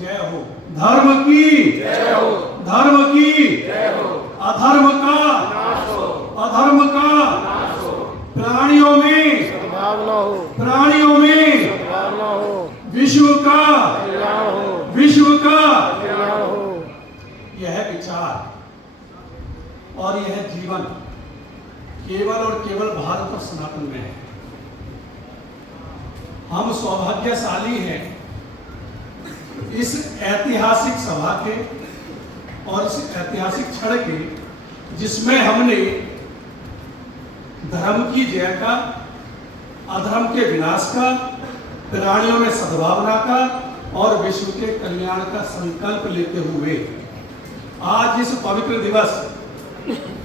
जय हो। धर्म की जय हो। धर्म की जय हो। अधर्म का नाश हो। अधर्म का नाश हो। प्राणियों में सद्भावना हो। प्राणियों में सद्भावना हो। विश्व का कल्याण हो। विश्व का कल्याण हो। यह विचार और यह जीवन केवल और केवल भारत और सनातन में है। हम सौभाग्यशाली हैं इस ऐतिहासिक सभा के और इस ऐतिहासिक क्षण के जिसमें हमने धर्म की जय का, अधर्म के विनाश का, प्राणियों में सद्भावना का और विश्व के कल्याण का संकल्प लेते हुए आज इस पवित्र दिवस,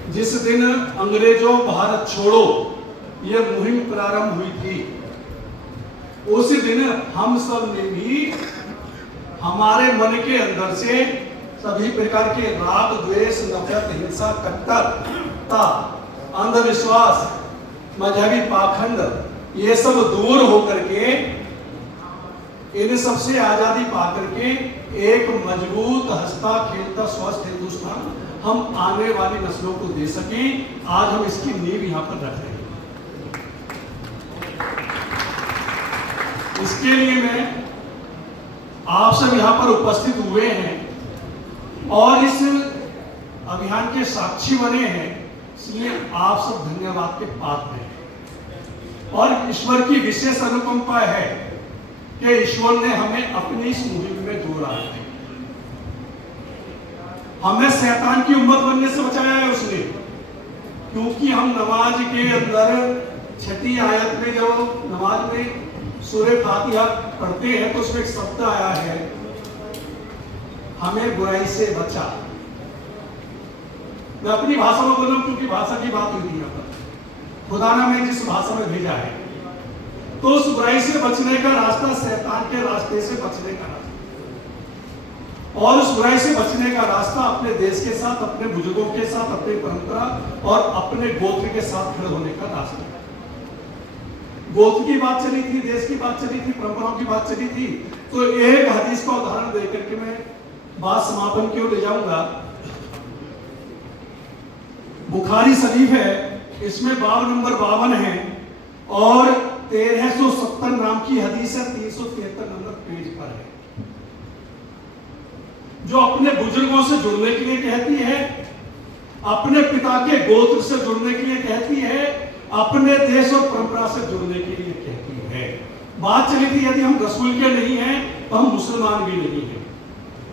जिस दिन अंग्रेजों भारत छोड़ो यह मुहिम प्रारंभ हुई थी, उस दिन हम सब ने भी हमारे मन के अंदर से सभी प्रकार के राग, द्वेष, नफरत, हिंसा, कट्टरता, अंधविश्वास, मजहबी पाखंड, ये सब दूर होकर के इन सबसे आजादी पाकर के एक मजबूत, हंसता खेलता, स्वस्थ हिंदुस्तान हम आने वाली नस्लों को दे सकें। आज हम इसकी नींव यहां पर रख रहे हैं। इसके लिए मैं आप सब यहां पर उपस्थित हुए हैं और इस अभियान के साक्षी बने हैं, इसलिए आप सब धन्यवाद के पात्र हैं। और ईश्वर की विशेष अनुकंपा है कि ईश्वर ने हमें अपनी इस मुहिम में जोड़ा है। हमें शैतान की उम्मत बनने से बचाया है उसने, क्योंकि हम नमाज के अंदर छठी आयत में जब नमाज में सूरह फातिहा पढ़ते हैं तो उसमें एक शब्द आया है, हमें बुराई से बचा। मैं अपनी भाषा में बोल रहा हूं क्योंकि भाषा की बात हुई थी यहाँ पर। खुदा ने हमें जिस भाषा में भेजा है, तो उस बुराई से बचने का रास्ता शैतान के रास्ते से बचने का रास्ता, और उस बुराई से बचने का रास्ता अपने देश के साथ, अपने बुजुर्गों के साथ, अपनी परंपरा और अपने गोत्र के साथ खड़े होने का रास्ता। गोत्र की बात चली थी, देश की बात चली थी, परंपराओं की बात चली थी, तो एक हदीस का उदाहरण देकर के मैं बात समापन की ओर ले जाऊंगा। बुखारी शरीफ है, इसमें बाब नंबर 52 है और 1370 नाम की हदीस है, 373 नंबर पेज पर है, जो अपने बुजुर्गों से जुड़ने के लिए कहती है, अपने पिता के गोत्र से जुड़ने के लिए कहती है, अपने देश और परंपरा से जुड़ने के लिए कहती है। बात चली थी यदि हम रसूल के नहीं हैं तो हम मुसलमान भी नहीं हैं,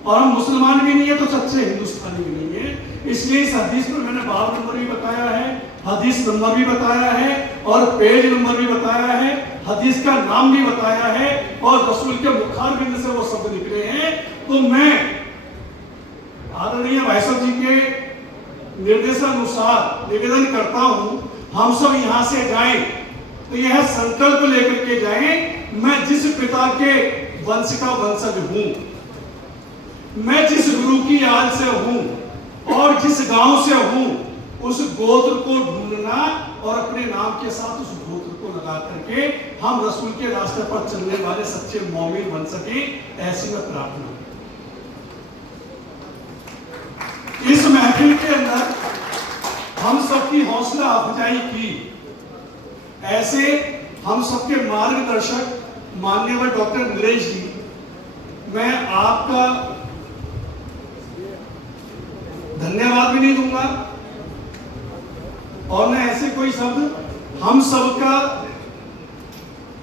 और हम मुसलमान भी नहीं है तो सच्चे हिंदुस्तानी भी नहीं है। इसलिए इस हदीस पर मैंने बाब नंबर भी बताया है, हदीस नंबर भी बताया है और पेज नंबर भी बताया है, हदीस का नाम भी बताया है और रसूल के मुखारबिंद से वो शब्द निकले हैं। तो मैं आदरणीय भाई साहब जी के निर्देशानुसार निवेदन करता हूं, हम सब यहां से जाएं तो यह संकल्प लेकर के जाएं, मैं जिस पिता के वंश का वंशज हूं, मैं जिस गुरु की आल से हूं और जिस गांव से हूं, उस गोत्र को ढूंढना और अपने नाम के साथ उस गोत्र को लगा करके हम रसूल के रास्ते पर चलने वाले सच्चे मोमिन बन सके, ऐसी मैं प्रार्थना। इस महफिल के अंदर हम सबकी हौसला अफजाई की, ऐसे हम सबके मार्गदर्शक माननीय डॉक्टर नरेश जी, मैं आपका धन्यवाद भी नहीं दूंगा और मैं ऐसे कोई शब्द, हम सबका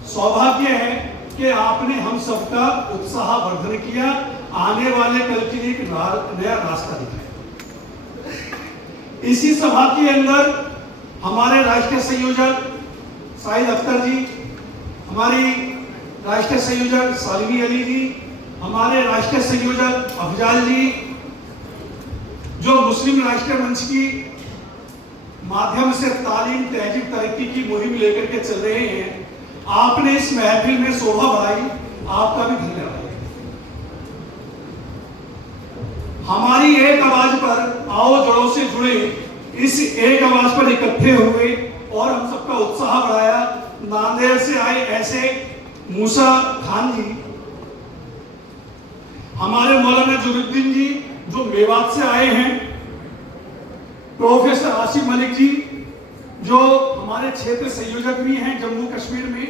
सौभाग्य है कि आपने हम सबका उत्साह वर्धन किया, आने वाले कल के लिए एक नया रास्ता दिखाया। इसी सभा के अंदर हमारे राष्ट्रीय संयोजक साहिद अख्तर जी, हमारी राष्ट्रीय संयोजक सालवी अली जी, हमारे राष्ट्रीय संयोजक अफजाल जी, जो मुस्लिम राष्ट्रीय मंच की माध्यम से तालीम, तहजीब, तरक्की की मुहिम लेकर के चल रहे हैं, आपने इस महफिल में शोभा बढ़ाई, आपका भी धन्यवाद। हमारी एक आवाज पर आओ जड़ों से जुड़े, इस एक आवाज पर इकट्ठे हुए और हम सबका उत्साह बढ़ाया। नांदेड़ से आए ऐसे मूसा खान जी, हमारे मौलाना जुरुद्दीन जी जो मेवात से आए हैं, प्रोफेसर आसिफ मलिक जी जो हमारे क्षेत्र संयोजक भी हैं जम्मू कश्मीर में,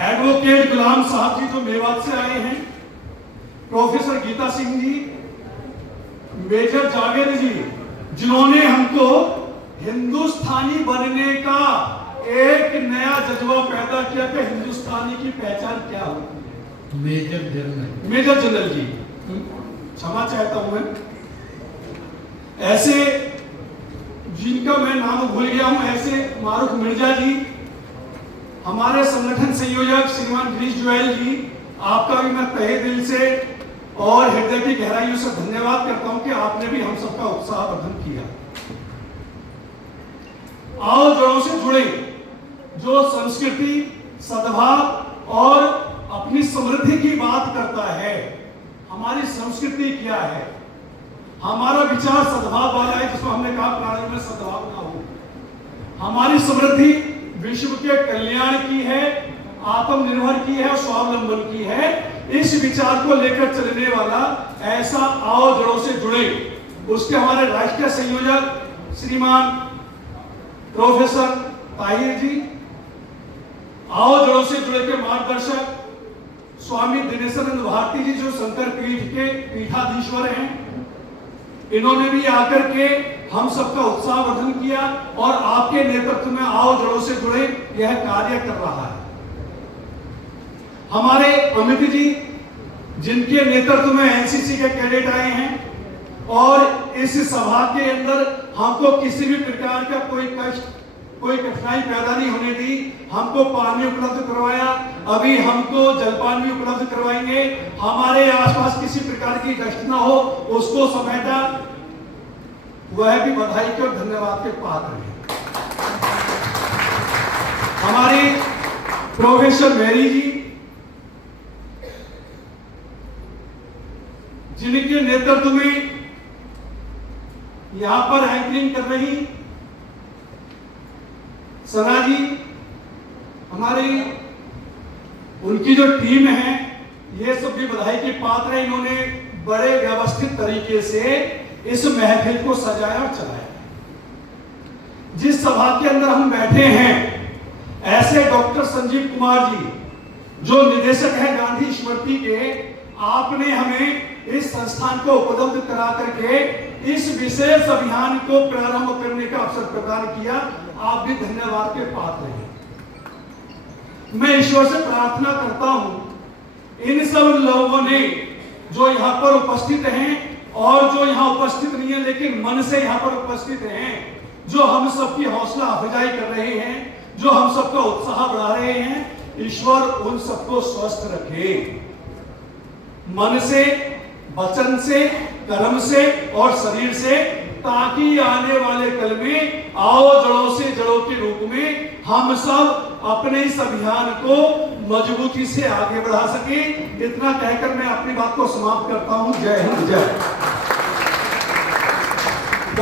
एडवोकेट गुलाम साहब जी जो मेवात से आए हैं, प्रोफेसर गीता सिंह जी, मेजर जावेद जी जिन्होंने हमको हिंदुस्तानी बनने का एक नया जज्बा पैदा किया कि हिंदुस्तानी की पहचान क्या होती है। मेजर जनरल जी, क्षमा चाहता हूं मैं, ऐसे जिनका मैं नाम भूल गया हूं, ऐसे मारूफ मिर्जा जी, हमारे संगठन संयोजक श्रीमान गिरीश गोयल जी, आपका भी मैं तहे दिल से और हृदय की गहराइयों से धन्यवाद करता हूं कि आपने भी हम सबका उत्साहवर्धन किया। आओ जड़ों से जुड़े जो संस्कृति, सद्भाव और अपनी समृद्धि की बात करता है। हमारी संस्कृति क्या है? हमारा विचार सद्भाव वाला है, जिसको हमने कहा प्राणियों में सद्भाव ना हो। हमारी समृद्धि विश्व के कल्याण की है, आत्मनिर्भर की है और स्वावलंबन की है। इस विचार को लेकर चलने वाला ऐसा आओ जड़ों से जुड़े, उसके हमारे राष्ट्रीय संयोजक श्रीमान प्रोफेसर ताहिर जी, आओ जड़ों से जुड़े के मार्गदर्शक स्वामी दिनेशानंद भारती जी जो शंकर पीठ के पीठाधीश्वर हैं, इन्होंने भी आकर के हम सबका उत्साहवर्धन किया और आपके नेतृत्व में आओ जड़ों से जुड़े यह कार्य कर रहा है। हमारे अमित जी जिनके नेतृत्व में एनसीसी के कैडेट आए हैं और इस सभा के अंदर हमको किसी भी प्रकार का कोई कष्ट, कोई कठिनाई पैदा नहीं होने दी। हमको पानी उपलब्ध करवाया, अभी हमको जलपान भी उपलब्ध करवाएंगे। हमारे आसपास किसी प्रकार की कष्ट ना हो उसको समेटा, वह भी बधाई के और धन्यवाद के पात्र हैं। हमारी प्रोफेसर मेरी जी जिनके नेतृत्व में यहां पर एंकरिंग कर रही सना जी, हमारी उनकी जो टीम है, ये सब भी बधाई के पात्र है। इन्होंने बड़े व्यवस्थित तरीके से इस महफिल को सजाया और चलाया। जिस सभा के अंदर हम बैठे हैं, ऐसे डॉक्टर संजीव कुमार जी जो निदेशक हैं गांधी स्मृति के, आपने हमें इस संस्थान को उपलब्ध करा करके इस विशेष अभियान को प्रारंभ करने का अवसर प्रदान किया। आप भी धन्यवाद के पात्र हैं। मैं ईश्वर से प्रार्थना करता हूं इन सब लोगों ने जो यहाँ पर उपस्थित हैं और जो यहाँ उपस्थित नहीं है लेकिन मन से यहाँ पर उपस्थित हैं, जो हम सबकी हौसला अफजाई कर रहे हैं, जो हम सबका उत्साह बढ़ा रहे हैं, ईश्वर उन सबको स्वस्थ रखे, मन से, वचन से, कर्म से और शरीर से, ताकि आने वाले कल में आओ जड़ों से जड़ों के रूप में हम सब अपने इस अभियान को मजबूती से आगे बढ़ा सके। इतना कहकर मैं अपनी बात को समाप्त करता हूं। जय हिंद, जय।